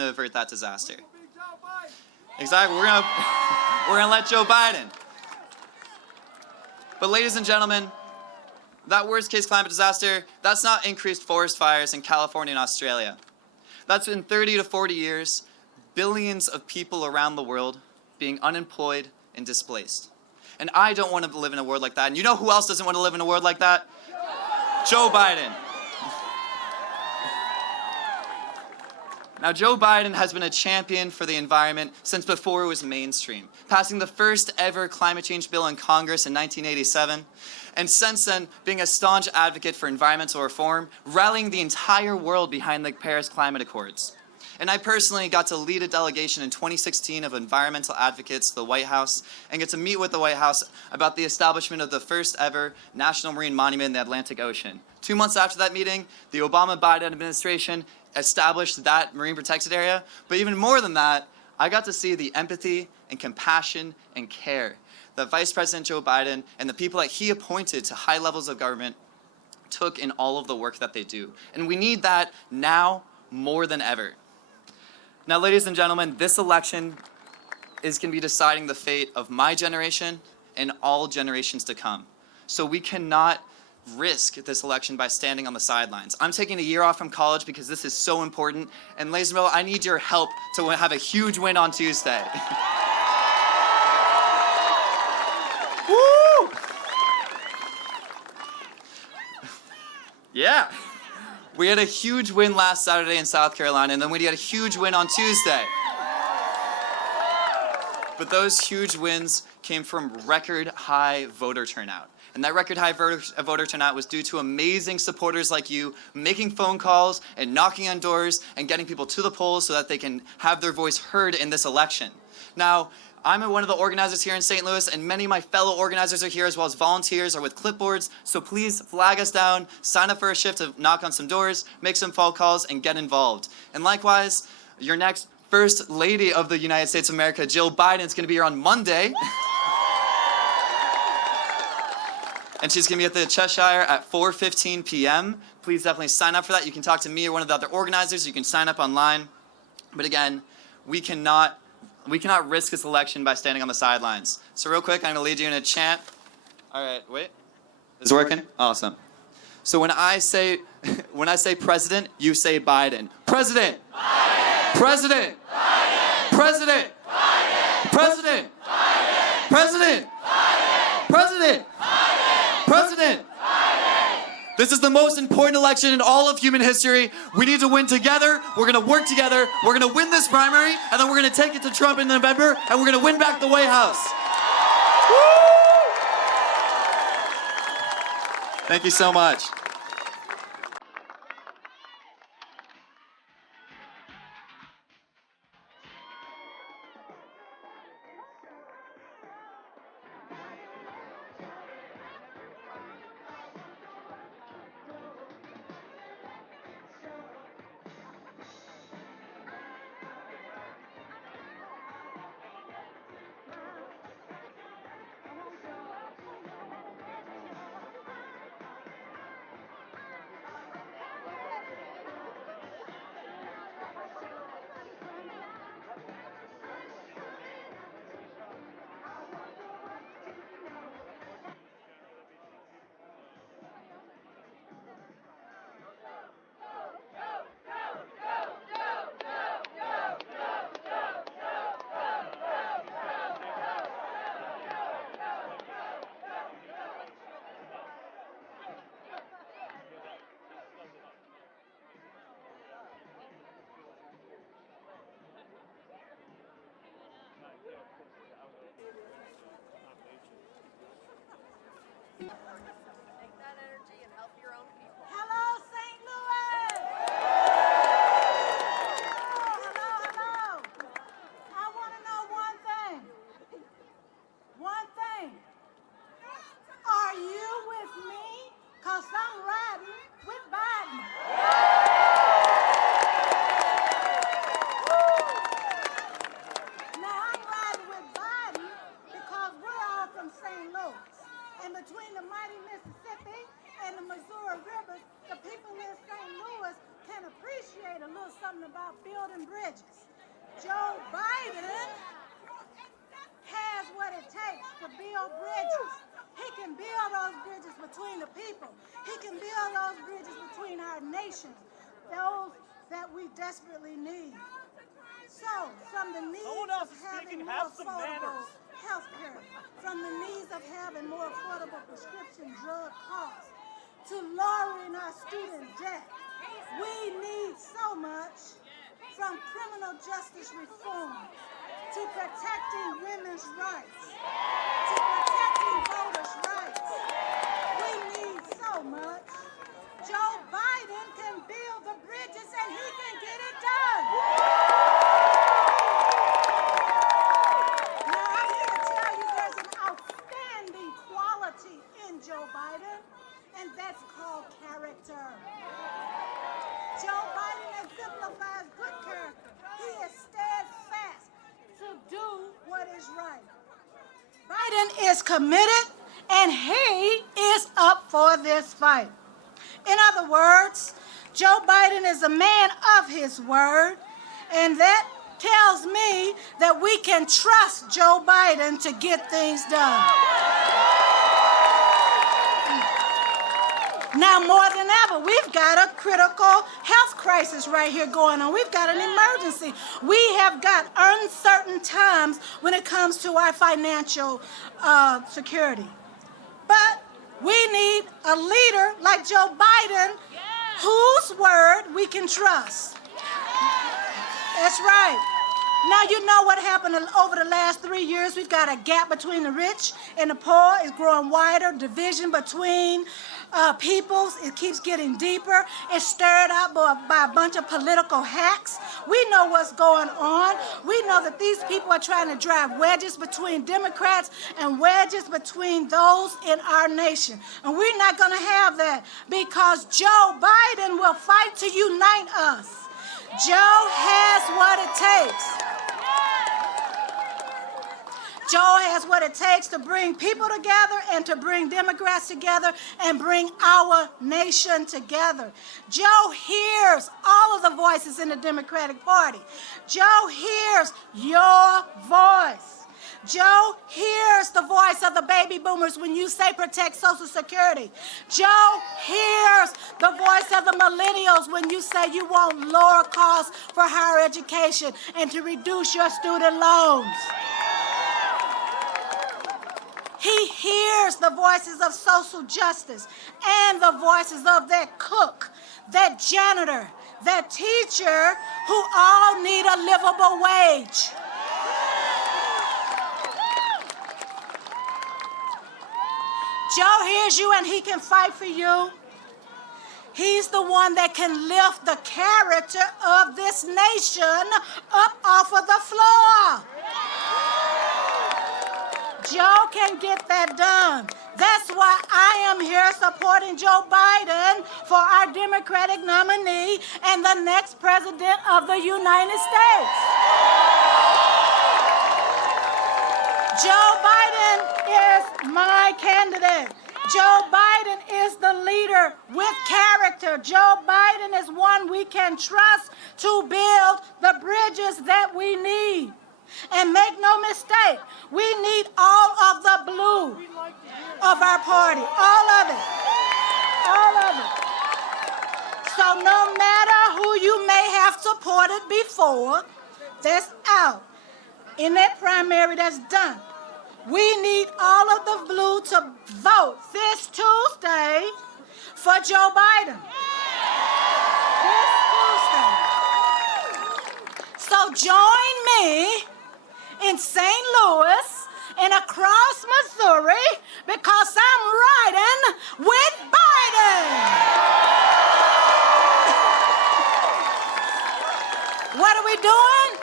going to avert that disaster. Exactly, we're gonna let Joe Biden. But ladies and gentlemen, that worst case climate disaster, that's not increased forest fires in California and Australia. That's in 30 to 40 years, billions of people around the world being unemployed and displaced. And I don't want to live in a world like that. And you know who else doesn't want to live in a world like that? Joe Biden. Now, Joe Biden has been a champion for the environment since before it was mainstream, passing the first ever climate change bill in Congress in 1987, and since then being a staunch advocate for environmental reform, rallying the entire world behind the Paris Climate Accords. And I personally got to lead a delegation in 2016 of environmental advocates to the White House and get to meet with the White House about the establishment of the first ever National Marine Monument in the Atlantic Ocean. 2 months after that meeting, the Obama-Biden administration established that marine protected area. But even more than that, I got to see the empathy and compassion and care that Vice President Joe Biden and the people that he appointed to high levels of government took in all of the work that they do. And we need that now more than ever. Now, ladies and gentlemen, this election is going to be deciding the fate of my generation and all generations to come. So we cannot risk this election by standing on the sidelines. I'm taking a year off from college because this is so important. And ladies and gentlemen, I need your help to have a huge win on Tuesday. Woo! Yeah. We had a huge win last Saturday in South Carolina, and then we had a huge win on Tuesday. But those huge wins came from record high voter turnout. And that record high voter turnout was due to amazing supporters like you making phone calls and knocking on doors and getting people to the polls so that they can have their voice heard in this election. Now, I'm one of the organizers here in St. Louis, and many of my fellow organizers are here as well as volunteers or with clipboards. So please flag us down, sign up for a shift to knock on some doors, make some phone calls, and get involved. And likewise, your next First Lady of the United States of America, Jill Biden, is going to be here on Monday. And she's going to be at the Cheshire at 4:15 p.m. Please definitely sign up for that. You can talk to me or one of the other organizers. You can sign up online. But again, we cannot risk this election by standing on the sidelines. So real quick, I'm going to lead you in a chant. All right, wait. Is it working? Awesome. So when I say president, you say Biden. President! Biden! President! Biden! President! Biden! President! Biden! President! Biden! President! Biden! President! Biden! This is the most important election in all of human history. We need to win together. We're going to work together. We're going to win this primary, and then we're going to take it to Trump in November, and we're going to win back the White House. Woo! Thank you so much. building bridges. Joe Biden has what it takes to build bridges. He can build those bridges between the people. He can build those bridges between our nations, those that we desperately need. So, from the needs of having more affordable health care, from the needs of having more affordable prescription drug costs, to lowering our student debt, we need so much. From criminal justice reform, to protecting women's rights, to protecting voters' rights. We need so much. Joe Biden can build the bridges and he can get it done. Now, I'm here to tell you there's an outstanding quality in Joe Biden, and that's called character. Joe Biden exemplifies good character. He is steadfast to do what is right. Biden is committed and he is up for this fight. In other words, Joe Biden is a man of his word, and that tells me that we can trust Joe Biden to get things done. Now, more than ever, we've got a critical health crisis right here going on. We've got an emergency. We have got uncertain times when it comes to our financial security. But we need a leader like Joe Biden whose word we can trust. That's right. Now, you know what happened over the last 3 years. We've got a gap between the rich and the poor. It's growing wider. Division between peoples, it keeps getting deeper. It's stirred up by a bunch of political hacks. We know what's going on. We know that these people are trying to drive wedges between Democrats and wedges between those in our nation. And we're not going to have that, because Joe Biden will fight to unite us. Joe has what it takes. Joe has what it takes to bring people together and to bring Democrats together and bring our nation together. Joe hears all of the voices in the Democratic Party. Joe hears your voice. Joe hears the voice of the baby boomers when you say protect Social Security. Joe hears the voice of the millennials when you say you want lower costs for higher education and to reduce your student loans. He hears the voices of social justice and the voices of that cook, that janitor, that teacher who all need a livable wage. Joe hears you and he can fight for you. He's the one that can lift the character of this nation up off of the floor. Joe can get that done. That's why I am here supporting Joe Biden for our Democratic nominee and the next president of the United States. Joe Biden is my candidate. Joe Biden is the leader with character. Joe Biden is one we can trust to build the bridges that we need. And make no mistake, we need all of the blue of our party. All of it. All of it. So no matter who you may have supported before, that's out. In that primary, that's done. We need all of the blue to vote this Tuesday for Joe Biden. This Tuesday. So join me in St. Louis and across Missouri, because I'm riding with Biden. What are we doing?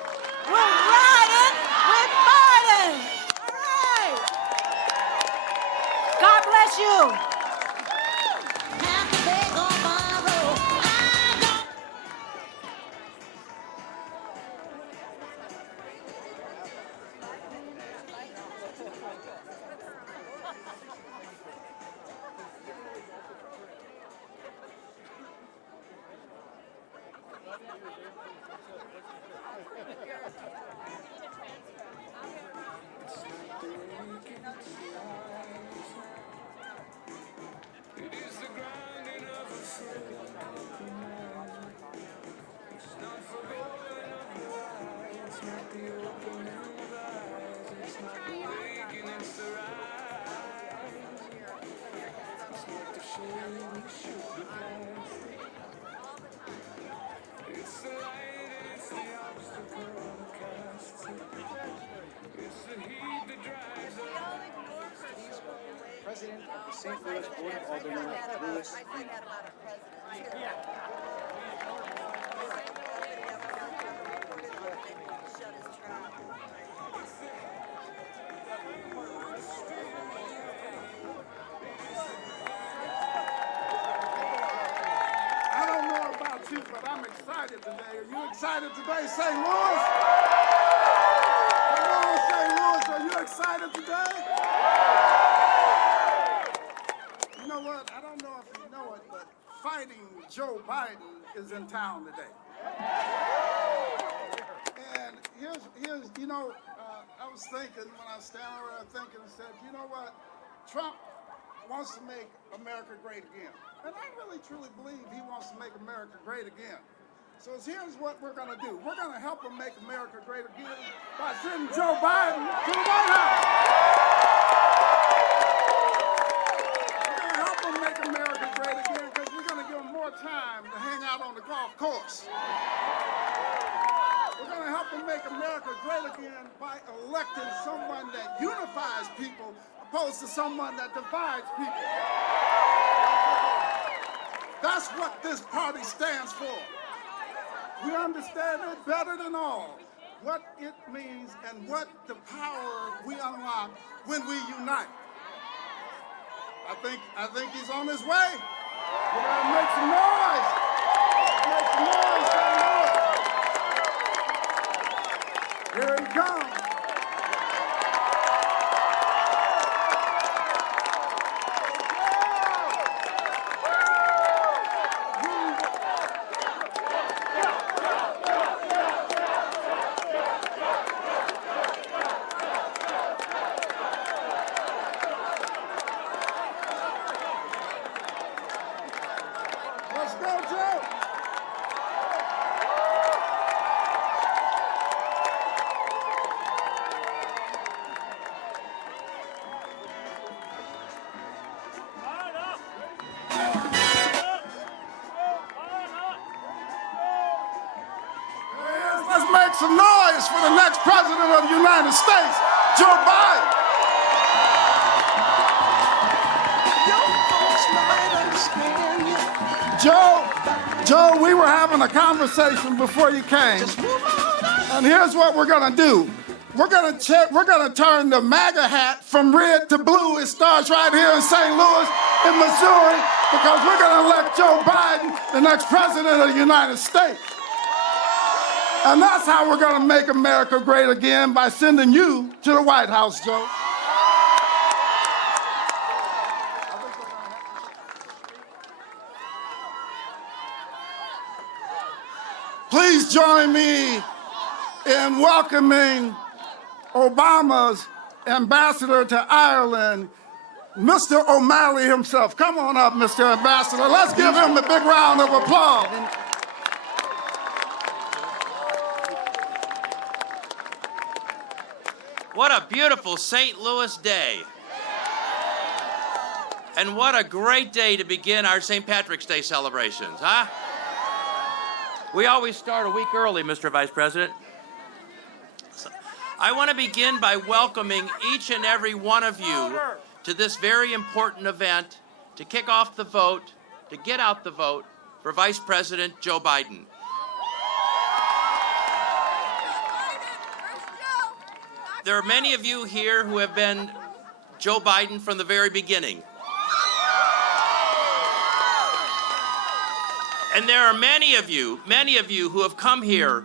We're riding with Biden. All right. God bless you. President of the St. Louis Board of Aldermen, Louis VIVO. I don't know about you, but I'm excited today. Are you excited today, St. Louis? Come on, St. Louis, are you excited today? You know what? I don't know if you know it, but fighting Joe Biden is in town today. And here's you know, I was thinking when I was standing around thinking and said, you know what? Trump wants to make America great again. And I really, truly believe he wants to make America great again. So here's what we're going to do. We're going to help him make America great again by sending Joe Biden to the White House. We're going to help him make America great again because we're going to give him more time to hang out on the golf course. We're going to help him make America great again by electing someone that unifies people opposed to someone that divides people. That's what this party stands for. We understand it better than all, what it means and what the power we unlock when we unite. I think he's on his way. We gotta make some noise. Make some noise, St. Louis. Here he comes. Let's go, Joe. Let's make some noise for the next president of the United States, Joe Biden. Joe, we were having a conversation before you came, and here's what we're gonna do. We're gonna turn the MAGA hat from red to blue. It starts right here in St. Louis, in Missouri, because we're gonna elect Joe Biden, the next president of the United States. And that's how we're gonna make America great again, by sending you to the White House, Joe. Please join me in welcoming Obama's ambassador to Ireland, Mr. O'Malley himself. Come on up, Mr. Ambassador. Let's give him a big round of applause. What a beautiful St. Louis day. And what a great day to begin our St. Patrick's Day celebrations, huh? We always start a week early, Mr. Vice President. So, I want to begin by welcoming each and every one of you to this very important event to kick off the vote, to get out the vote for Vice President Joe Biden. There are many of you here who have been Joe Biden from the very beginning. And there are many of you who have come here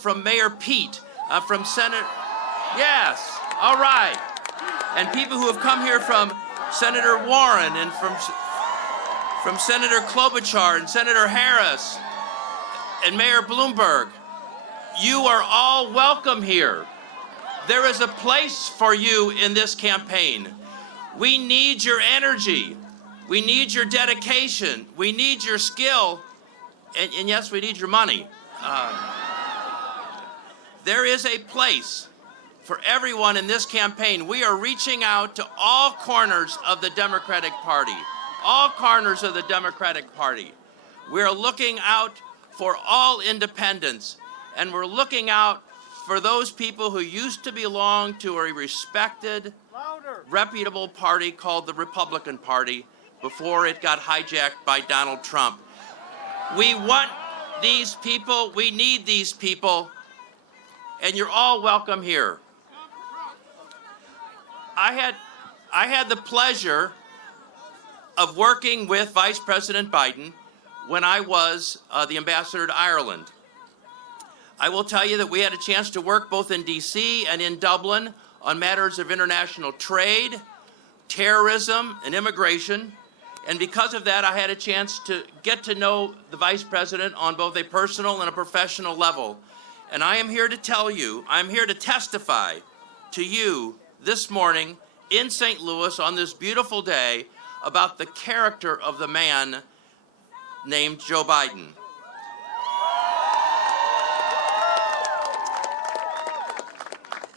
from Mayor Pete, from Senator, yes, all right. And people who have come here from Senator Warren and from Senator Klobuchar and Senator Harris and Mayor Bloomberg. You are all welcome here. There is a place for you in this campaign. We need your energy. We need your dedication. We need your skill. And yes, we need your money. There is a place for everyone in this campaign. We are reaching out to all corners of the Democratic Party. All corners of the Democratic Party. We are looking out for all independents. And we're looking out for those people who used to belong to a respected, reputable party called the Republican Party before it got hijacked by Donald Trump. We want these people, we need these people, and you're all welcome here. I had the pleasure of working with Vice President Biden when I was the ambassador to Ireland. I will tell you that we had a chance to work both in D.C. and in Dublin on matters of international trade, terrorism, and immigration. And because of that, I had a chance to get to know the Vice President on both a personal and a professional level. And I am here to tell you, I'm here to testify to you this morning in St. Louis on this beautiful day about the character of the man named Joe Biden.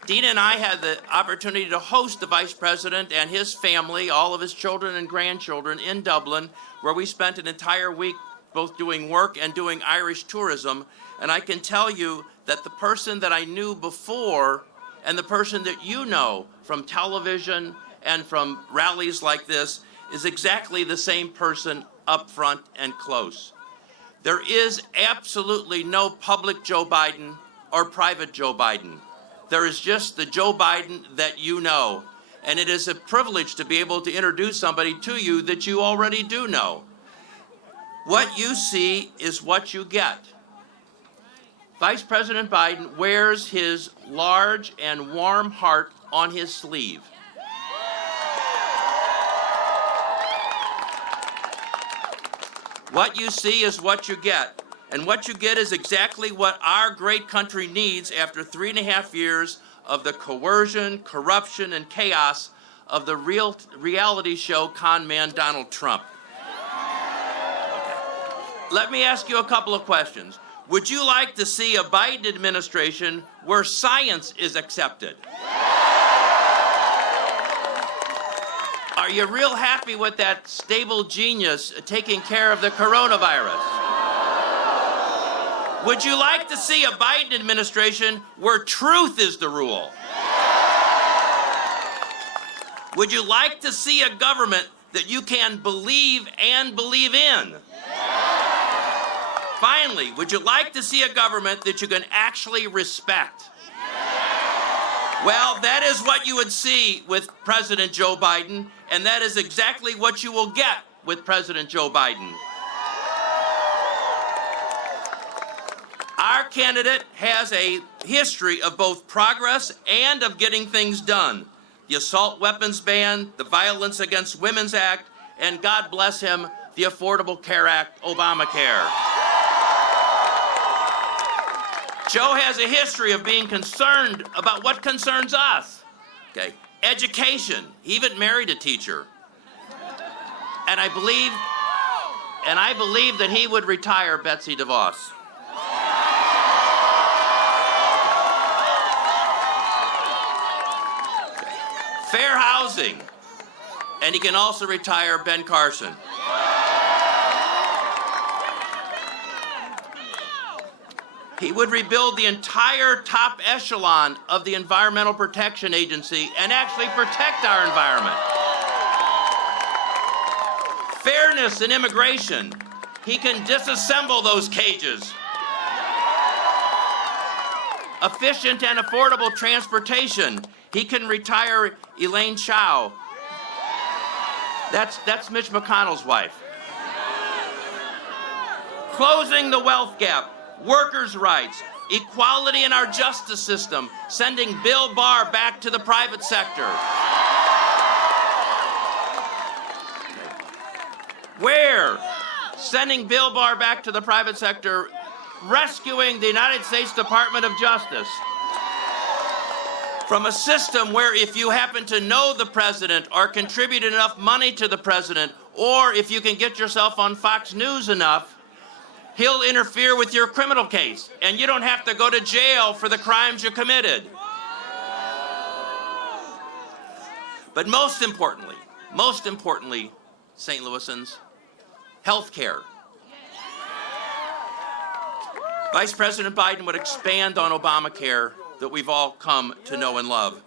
Dina and I had the opportunity to host the Vice President and his family, all of his children and grandchildren, in Dublin, where we spent an entire week both doing work and doing Irish tourism. And I can tell you that the person that I knew before and the person that you know from television and from rallies like this is exactly the same person up front and close. There is absolutely no public Joe Biden or private Joe Biden. There is just the Joe Biden that you know, and it is a privilege to be able to introduce somebody to you that you already do know. What you see is what you get. Vice President Biden wears his large and warm heart on his sleeve. What you see is what you get. And what you get is exactly what our great country needs after 3.5 years of the coercion, corruption, and chaos of the reality show con man Donald Trump. Okay. Let me ask you a couple of questions. Would you like to see a Biden administration where science is accepted? Are you real happy with that stable genius taking care of the coronavirus? Would you like to see a Biden administration where truth is the rule? Would you like to see a government that you can believe and believe in? Finally, would you like to see a government that you can actually respect? Well, that is what you would see with President Joe Biden, and that is exactly what you will get with President Joe Biden. Our candidate has a history of both progress and of getting things done. The assault weapons ban, the Violence Against Women's Act, and God bless him, the Affordable Care Act, Obamacare. Joe has a history of being concerned about what concerns us. Okay, education. He even married a teacher. And I believe that he would retire Betsy DeVos. Fair housing, and he can also retire Ben Carson. He would rebuild the entire top echelon of the Environmental Protection Agency and actually protect our environment. Fairness in immigration. He can disassemble those cages. Efficient and affordable transportation. He can retire Elaine Chao. That's Mitch McConnell's wife. Closing the wealth gap, workers' rights, equality in our justice system, sending Bill Barr back to the private sector. Where? Sending Bill Barr back to the private sector, rescuing the United States Department of Justice from a system where if you happen to know the president or contribute enough money to the president, or if you can get yourself on Fox News enough, he'll interfere with your criminal case, and you don't have to go to jail for the crimes you committed. But most importantly, St. Louisans, health care. Vice President Biden would expand on Obamacare that we've all come to know and love.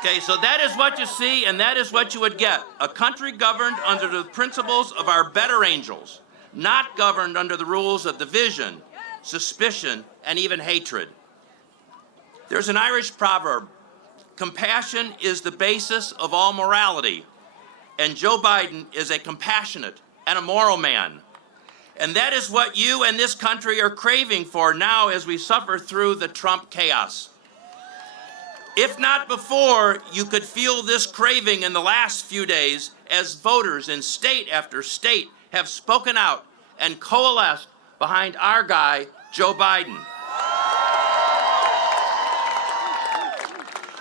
Okay, so that is what you see, and that is what you would get. A country governed under the principles of our better angels, not governed under the rules of division, suspicion, and even hatred. There's an Irish proverb, compassion is the basis of all morality, and Joe Biden is a compassionate and a moral man. And that is what you and this country are craving for now as we suffer through the Trump chaos. If not before, you could feel this craving in the last few days as voters in state after state have spoken out and coalesced behind our guy, Joe Biden.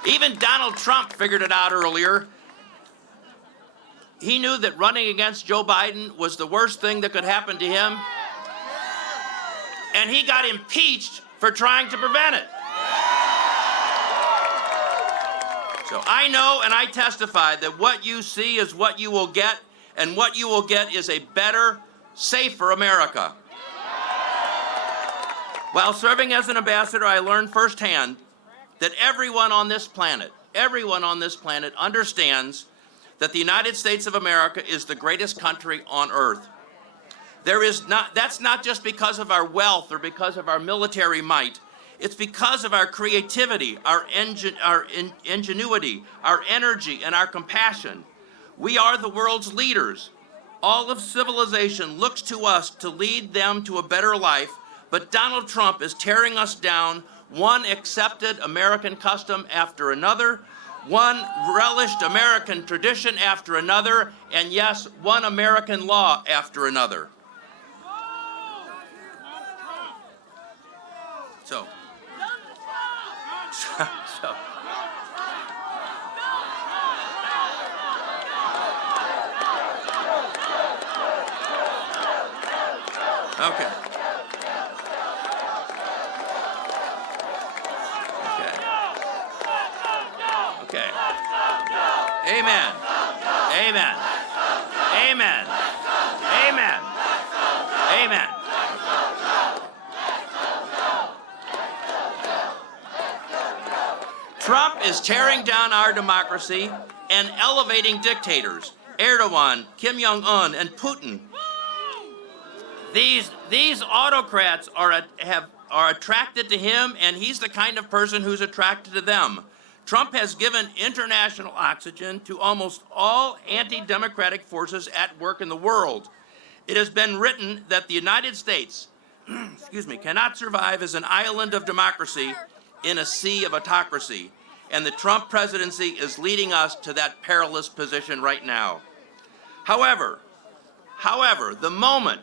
Even Donald Trump figured it out earlier. He knew that running against Joe Biden was the worst thing that could happen to him, and he got impeached for trying to prevent it. So I know and I testify that what you see is what you will get, and what you will get is a better, safer America. While serving as an ambassador, I learned firsthand that everyone on this planet understands that the United States of America is the greatest country on earth. That's not just because of our wealth or because of our military might. It's because of our creativity, our ingenuity, our energy, and our compassion. We are the world's leaders. All of civilization looks to us to lead them to a better life, but Donald Trump is tearing us down, one accepted American custom after another, one relished American tradition after another, and yes, one American law after another. So. Okay. Amen. Amen. Amen. Amen. Amen. Trump is tearing down our democracy and elevating dictators, Erdogan, Kim Jong-un, and Putin. These autocrats are attracted to him, and he's the kind of person who's attracted to them. Trump has given international oxygen to almost all anti-democratic forces at work in the world. It has been written that the United States, cannot survive as an island of democracy in a sea of autocracy. And the Trump presidency is leading us to that perilous position right now. However, the moment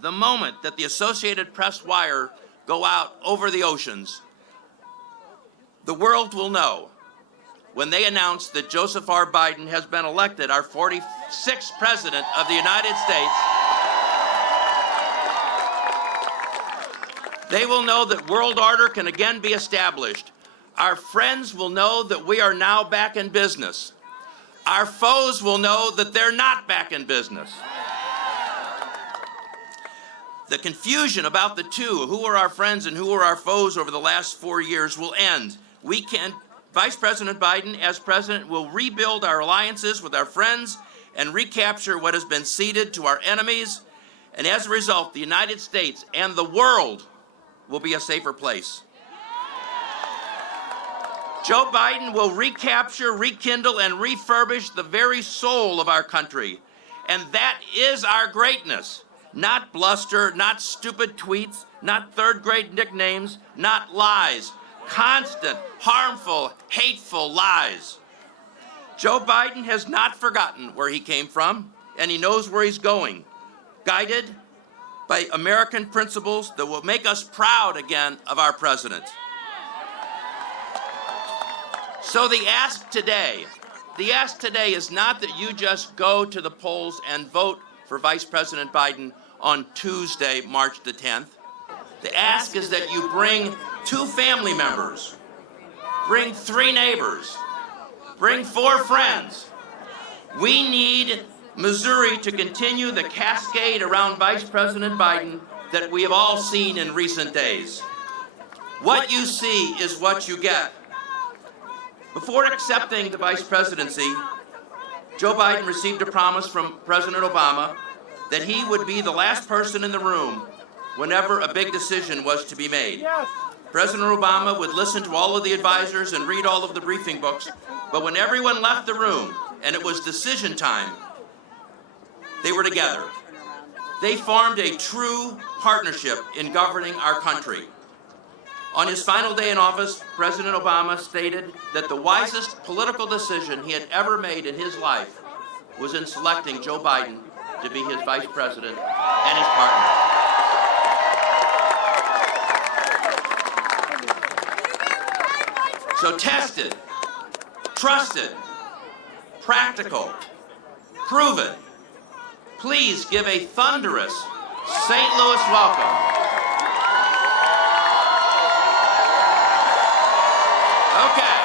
that the Associated Press wire go out over the oceans, the world will know when they announce that Joseph R. Biden has been elected our 46th president of the United States. They will know that world order can again be established. Our friends will know that we are now back in business. Our foes will know that they're not back in business. The confusion about the two, who are our friends and who are our foes over the last 4 years, will end. Vice President Biden, as president, will rebuild our alliances with our friends and recapture what has been ceded to our enemies. And as a result, the United States and the world will be a safer place. Joe Biden will recapture, rekindle, and refurbish the very soul of our country. And that is our greatness. Not bluster, not stupid tweets, not third-grade nicknames, not lies. Constant, harmful, hateful lies. Joe Biden has not forgotten where he came from, and he knows where he's going, guided by American principles that will make us proud again of our president. So the ask today is not that you just go to the polls and vote for Vice President Biden on Tuesday, March the 10th. The ask is that you bring 2 family members, bring 3 neighbors, bring 4 friends. We need Missouri to continue the cascade around Vice President Biden that we have all seen in recent days. What you see is what you get. Before accepting the vice presidency, Joe Biden received a promise from President Obama that he would be the last person in the room whenever a big decision was to be made. President Obama would listen to all of the advisors and read all of the briefing books, but when everyone left the room and it was decision time, they were together. They formed a true partnership in governing our country. On his final day in office, President Obama stated that the wisest political decision he had ever made in his life was in selecting Joe Biden to be his vice president and his partner. So tested, trusted, practical, proven. Please give a thunderous St. Louis welcome. Okay.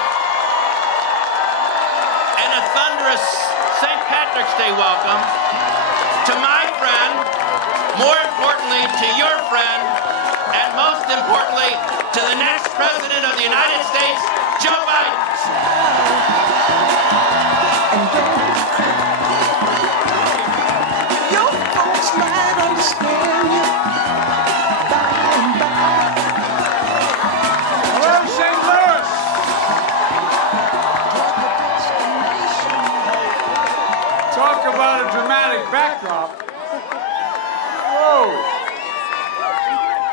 And a thunderous St. Patrick's Day welcome to my friend, more importantly to your friend, and most importantly to the next President of the United States, Joe Biden. Your folks might understand you by and by. Hello, St. Louis. Talk about a dramatic backdrop. Whoa.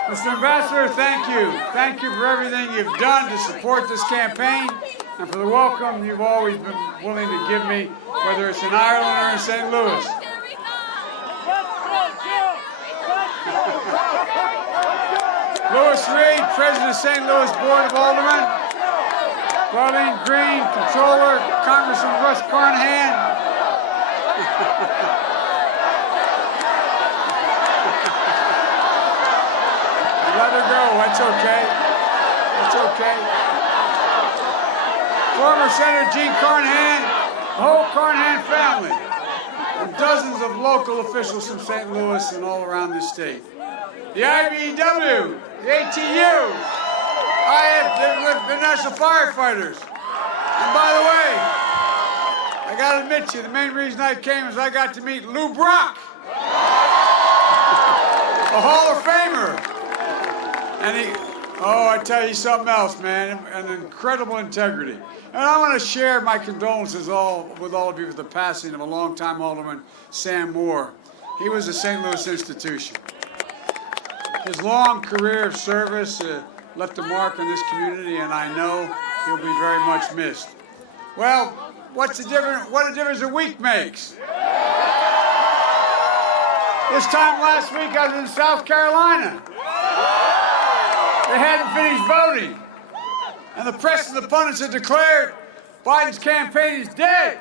Mr. Ambassador, thank you. Thank you for everything you've done to support this campaign and for the welcome you've always been willing to give me, whether it's in Ireland or in St. Louis. Louis Reed, President of St. Louis Board of Aldermen. Darlene Green, Controller, Congressman Russ Carnahan. Let her go, that's okay. That's okay. Former Senator Gene Carnahan, the whole Carnahan family, and dozens of local officials from St. Louis and all around the state. The IBEW, the ATU, the National Firefighters. And by the way, I gotta admit to you, the main reason I came is I got to meet Lou Brock, a Hall of Famer. And I tell you something else, man, an incredible integrity. And I want to share my condolences with all of you for the passing of a longtime alderman, Sam Moore. He was a St. Louis institution. His long career of service left a mark on this community, and I know he'll be very much missed. Well, what a difference a week makes. This time last week, I was in South Carolina. They hadn't finished voting, and the press and the pundits had declared Biden's campaign is dead.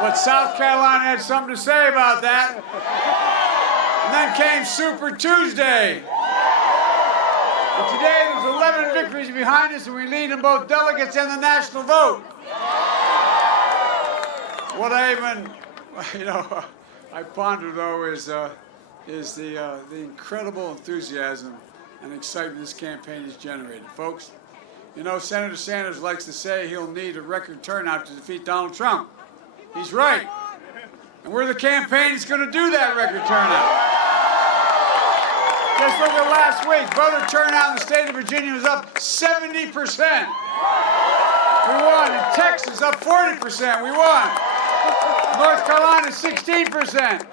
But South Carolina had something to say about that. And then came Super Tuesday. But today there's 11 victories behind us, and we lead in both delegates and the national vote. What I ponder though is the incredible enthusiasm and excitement this campaign has generated. Folks, you know, Senator Sanders likes to say he'll need a record turnout to defeat Donald Trump. He's right. And we're the campaign that's going to do that record turnout. Just look at last week. Voter turnout in the state of Virginia was up 70%. We won. In Texas, up 40%. We won. North Carolina, 16%.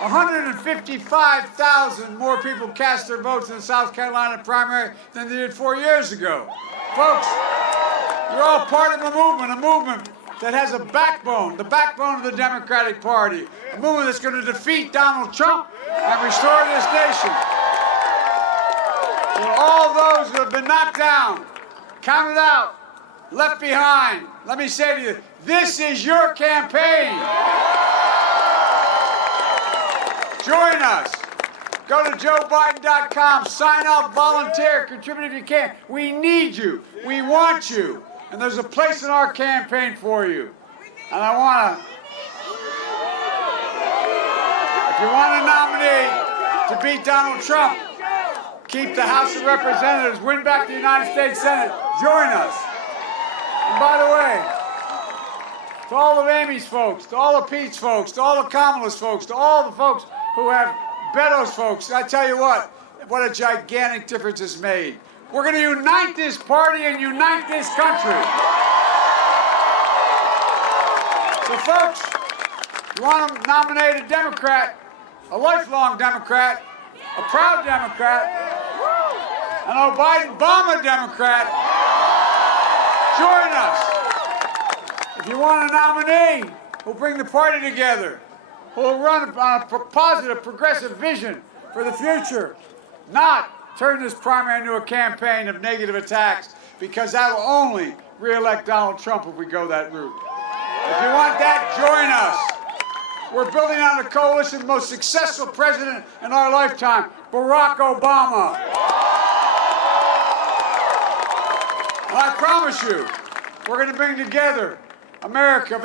155,000 more people cast their votes in the South Carolina primary than they did 4 years ago. Folks, you're all part of a movement that has a backbone, the backbone of the Democratic Party, a movement that's going to defeat Donald Trump and restore this nation. For all those who have been knocked down, counted out, left behind, let me say to you, this is your campaign. Join us. Go to joebiden.com, sign up, volunteer, contribute if you can. We need you. We want you. And there's a place in our campaign for you. And I want to, if you want a nominee to beat Donald Trump, keep the House of Representatives, win back the United States Senate, join us. And by the way, to all of Amy's folks, to all of Pete's folks, to all of Kamala's folks, to all the folks who have Beto's folks, I tell you what a gigantic difference it's made. We're going to unite this party and unite this country. So folks, you want to nominate a Democrat, a lifelong Democrat, a proud Democrat, an Obama Democrat, join us. If you want a nominee who'll bring the party together, who'll run on a positive, progressive vision for the future, not turn this primary into a campaign of negative attacks, because that will only re-elect Donald Trump if we go that route. If you want that, join us. We're building on a coalition of the most successful president in our lifetime, Barack Obama. And I promise you, we're going to bring together Americans of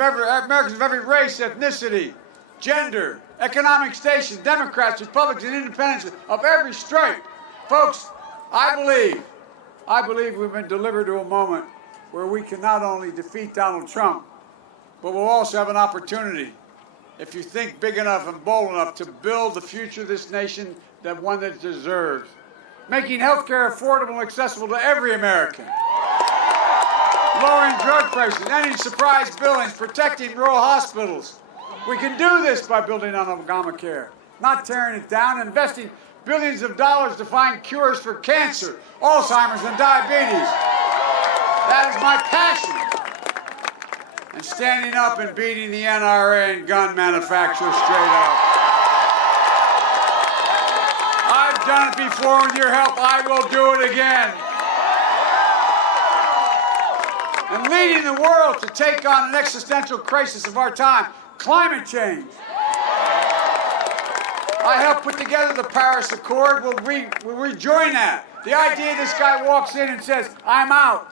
every race, ethnicity, gender, economic station, Democrats, Republicans, and Independents of every stripe. Folks, I believe we've been delivered to a moment where we can not only defeat Donald Trump, but we'll also have an opportunity, if you think big enough and bold enough, to build the future of this nation, that one that it deserves. Making health care affordable and accessible to every American. Lowering drug prices, ending surprise billings, protecting rural hospitals. We can do this by building on Obamacare, not tearing it down, investing billions of dollars to find cures for cancer, Alzheimer's, and diabetes. That is my passion. And standing up and beating the NRA and gun manufacturers straight up. I've done it before. With your help, I will do it again. And leading the world to take on an existential crisis of our time, climate change. I helped put together the Paris Accord. We'll rejoin that. The idea this guy walks in and says, I'm out.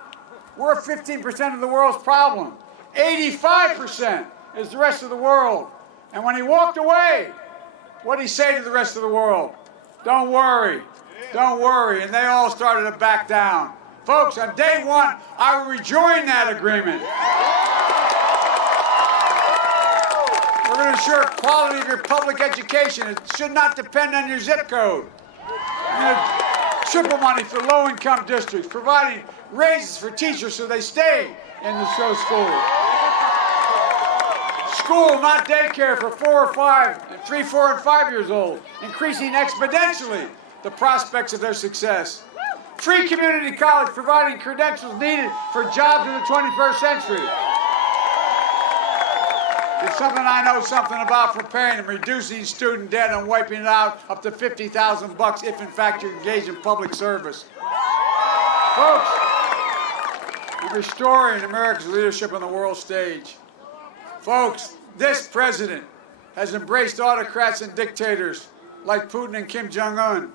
We're 15% of the world's problem. 85% is the rest of the world. And when he walked away, what did he say to the rest of the world? Don't worry. Don't worry. And they all started to back down. Folks, on day one, I will rejoin that agreement. We're going to ensure quality of your public education. It should not depend on your zip code. We're going to triple money for low-income districts, providing raises for teachers so they stay in the show school. School, not daycare, for 3, 4, and 5 years old, increasing exponentially the prospects of their success. Free community college, providing credentials needed for jobs in the 21st century. It's something I know something about, preparing and reducing student debt and wiping it out up to $50,000 if, in fact, you engage in public service. Folks, we're restoring America's leadership on the world stage. Folks, this president has embraced autocrats and dictators like Putin and Kim Jong-un.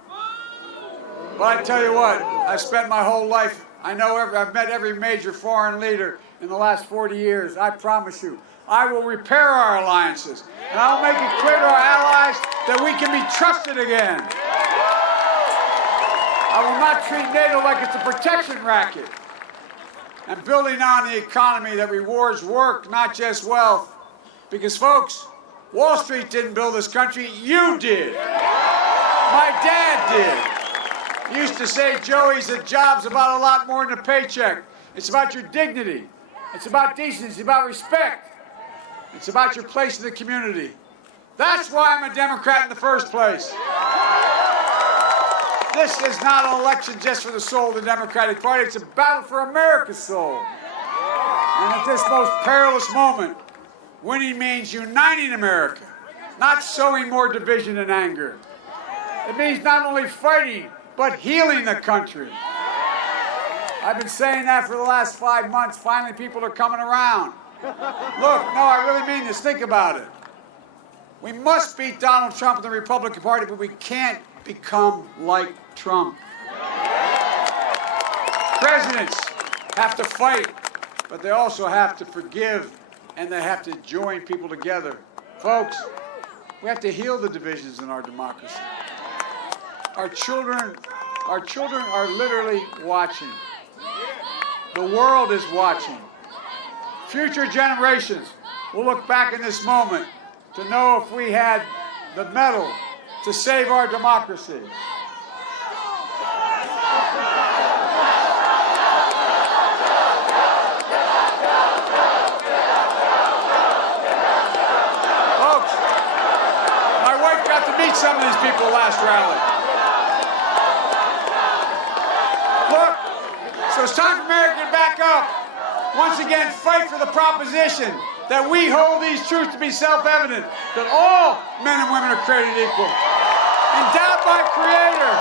But I tell you what, I spent my whole life, I've met every major foreign leader in the last 40 years. I promise you, I will repair our alliances, and I will make it clear to our allies that we can be trusted again. I will not treat NATO like it's a protection racket. And building on the economy that rewards work, not just wealth. Because, folks, Wall Street didn't build this country, you did. My dad did. He used to say, Joey, the job's about a lot more than a paycheck. It's about your dignity. It's about decency. It's about respect. It's about your place in the community. That's why I'm a Democrat in the first place. This is not an election just for the soul of the Democratic Party. It's a battle for America's soul. And at this most perilous moment, winning means uniting America, not sowing more division and anger. It means not only fighting, but healing the country. I've been saying that for the last 5 months. Finally, people are coming around. Look, no, I really mean this. Think about it. We must beat Donald Trump and the Republican Party, but we can't become like Trump. Presidents have to fight, but they also have to forgive, and they have to join people together. Folks, we have to heal the divisions in our democracy. Our children are literally watching. The world is watching. Future generations will look back in this moment to know if we had the mettle to save our democracy. Folks, my wife got to meet some of these people last rally. Look, so it's time for America to back up. Once again, fight for the proposition that we hold these truths to be self-evident, that all men and women are created equal, endowed by Creator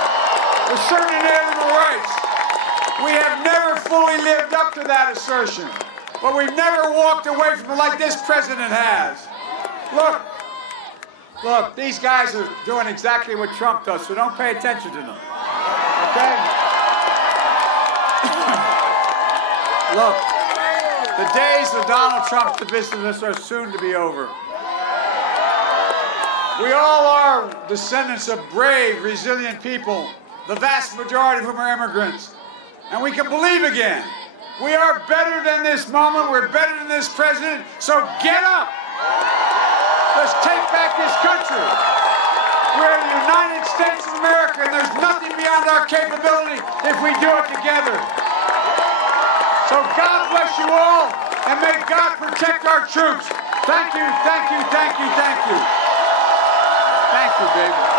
with certain inalienable rights. We have never fully lived up to that assertion, but we've never walked away from it like this president has. Look, these guys are doing exactly what Trump does, so don't pay attention to them, okay? Look, the days of Donald Trump's divisiveness are soon to be over. We all are descendants of brave, resilient people, the vast majority of whom are immigrants. And we can believe again. We are better than this moment. We're better than this president. So get up. Let's take back this country. We're the United States of America, and there's nothing beyond our capability if we do it together. So God bless you all, and may God protect our troops. Thank you, thank you, thank you, thank you. Thank you, baby.